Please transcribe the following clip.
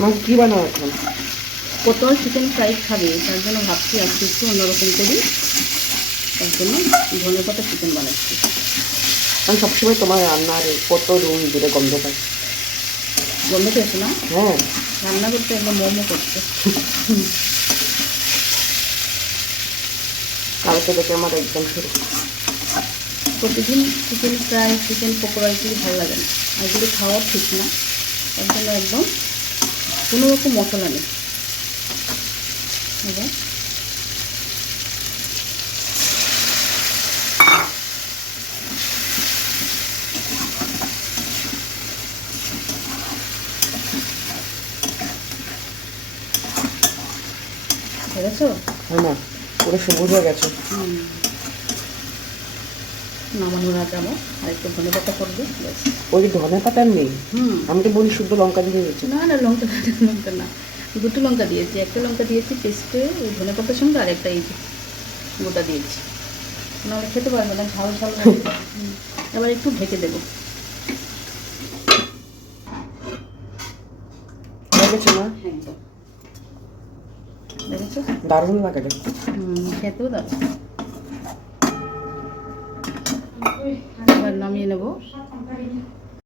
মা কি বানাও এখন? পটল চিকেন ফ্রাই খাবে, তার জন্য ভাবছি আজকে একটু অন্যরকম করি। তার জন্য ধনেপাতা চিকেন বানাচ্ছি। আমি সবসময় তোমার রান্নার কত রুম দূরে গন্ধ পাই। গন্ধ পেয়েছো না? হ্যাঁ, রান্না করতে একদম মোমো করছে। কালকে থেকে আমার একদম শুরু। প্রতিদিন চিকেন ফ্রাই চিকেন পকোড়া এগুলি ভালো লাগে না, এগুলি খাওয়া ঠিক না। তার জন্য একদম কোনো রকম মশলা নেই। এবার দেখেছো? হ্যাঁ না, পুরো সবুজ হয়ে গেছে। নামানোর আগে আমার আরেকটু ধনেপাতা করবে, ব্যাস। ওই ধনে পাতা নেই, আমি তো বলি শুদ্ধ লঙ্কা দিয়ে দিয়েছি। না না, লঙ্কা না, দুটো লঙ্কা দিয়েছি। একটা লঙ্কা দিয়েছি পেস্টে ওই ধনেপাতার সঙ্গে, আর একটা এই যে গোটা দিয়েছি, নাহলে খেতে পারবে না, ঝাল ঝাল লাগে। এবার একটু ঢেকে দেবো। হয়ে গেছে না? একদম। দেখেছো? দারুণ লাগে রে। খেতেও দারুণ। এবার নামিয়ে নেবো।